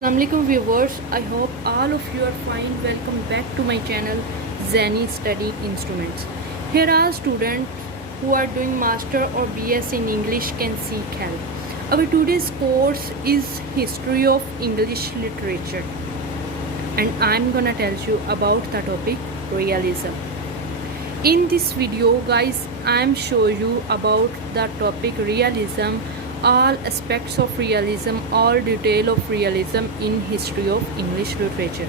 Assalamualaikum viewers, I hope all of you are fine. Welcome back to my channel Zani Study Instruments. Here are students who are doing master or BS in English can seek help. Our today's course is History of English Literature and I'm gonna tell you about the topic realism. In this video guys, I'm show you about the topic realism, all aspects of realism, all detail of realism in history of English literature.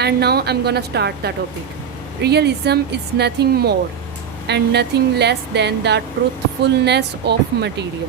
And now I'm gonna start the topic. Realism is nothing more and nothing less than the truthfulness of material.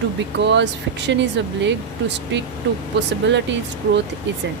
to because fiction is obliged to stick to possibilities, truth isn't.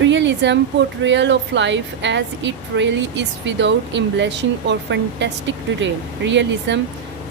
Realism, portrayal of life as it really is without embellishing or fantastic detail. Realism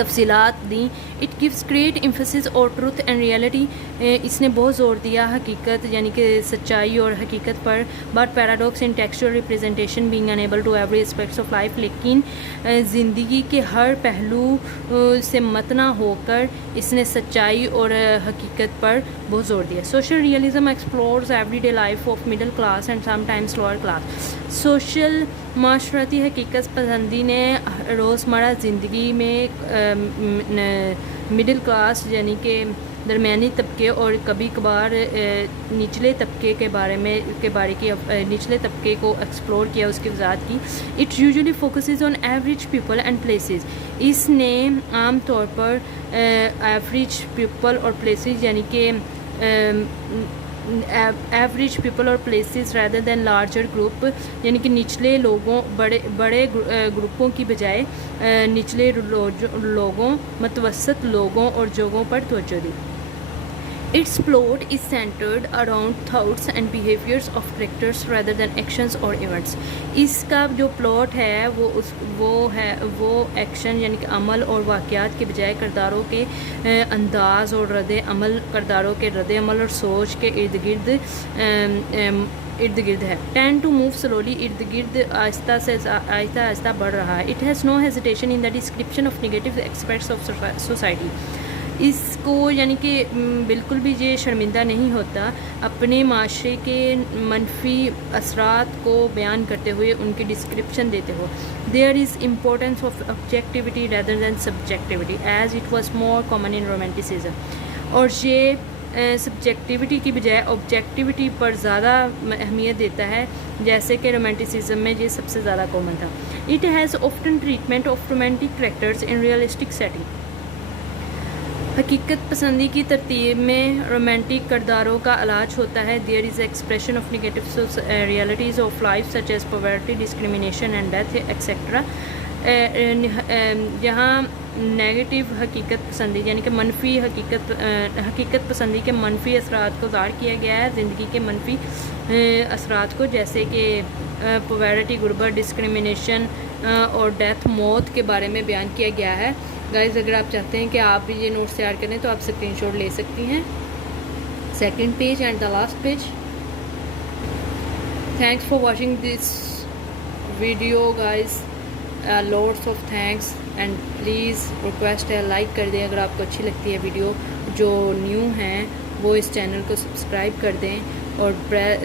تفصیلات دیں. It gives great emphasis اور truth and reality. اس نے بہت زور دیا حقیقت یعنی کہ سچائی اور حقیقت پر. But paradox in textual representation being enable to every aspects of life. لیکن زندگی کے ہر پہلو سے مت نہ ہو کر اس نے سچائی اور حقیقت پر بہت زور دیا. Social realism explores every day life of middle class and some times lower class. Social معاشرتی حقیقت پسندی نے روزمرہ زندگی میں مڈل کلاس یعنی کہ درمیانی طبقے اور کبھی کبھار نچلے طبقے کے بارے کی نچلے طبقے کو ایکسپلور کیا, اس کی وضاحت کی. It usually focuses on average people and places. اس نے عام طور پر ایوریج پیپل اور پلیسز یعنی کہ ایوریج پیپل اور places rather than larger group یعنی کہ نچلے لوگوں بڑے گروپوں کی بجائے نچلے لوگوں متوسط لوگوں اور جگہوں پر توجہ دی. Its plot is centered around thoughts and behaviors of characters rather than actions or events. اس کا جو پلاٹ ہے وہ ایکشن یعنی کہ عمل اور واقعات کے بجائے کرداروں کے انداز اور کرداروں کے رد عمل اور سوچ کے ارد گرد ہے. Tend to move slowly ارد گرد آہستہ بڑھ رہا ہے. It has no hesitation in the description of negative aspects of society. اس کو یعنی کہ بالکل بھی یہ شرمندہ نہیں ہوتا اپنے معاشرے کے منفی اثرات کو بیان کرتے ہوئے ان کی ڈسکرپشن دیتے ہو. There is importance of objectivity rather than subjectivity as it was more common in romanticism. اور یہ سبجیکٹیوٹی کی بجائے آبجیکٹیوٹی پر زیادہ اہمیت دیتا ہے جیسے کہ رومانٹسزم میں یہ سب سے زیادہ کامن تھا. It has often treatment of romantic characters in realistic setting. حقیقت پسندی کی ترتیب میں رومانٹک کرداروں کا علاج ہوتا ہے. There is expression of negative realities of life such as poverty, discrimination and death etc. یہاں نیگیٹو حقیقت پسندی یعنی کہ منفی حقیقت پسندی کے منفی اثرات کو ظاہر کیا گیا ہے, زندگی کے منفی اثرات کو جیسے کہ پوورٹی غربت, ڈسکریمنیشن اور ڈیتھ موت کے بارے میں بیان کیا گیا ہے. گائز اگر آپ چاہتے ہیں کہ آپ بھی یہ نوٹس تیار کریں تو آپ اسکرین شاٹ لے سکتی ہیں. Second page and the last page. Thanks for watching this video guys, lots of thanks and please request ہے لائک کر دیں اگر آپ کو اچھی لگتی ہے ویڈیو. جو نیو ہیں وہ اس چینل کو سبسکرائب کر دیں اور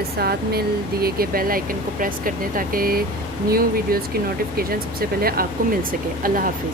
ساتھ میں دیے گئے بیل آئیکن کو پریس کر دیں تاکہ نیو ویڈیوز کی نوٹیفیکیشن سب سے پہلے آپ کو مل سکے. اللہ حافظ.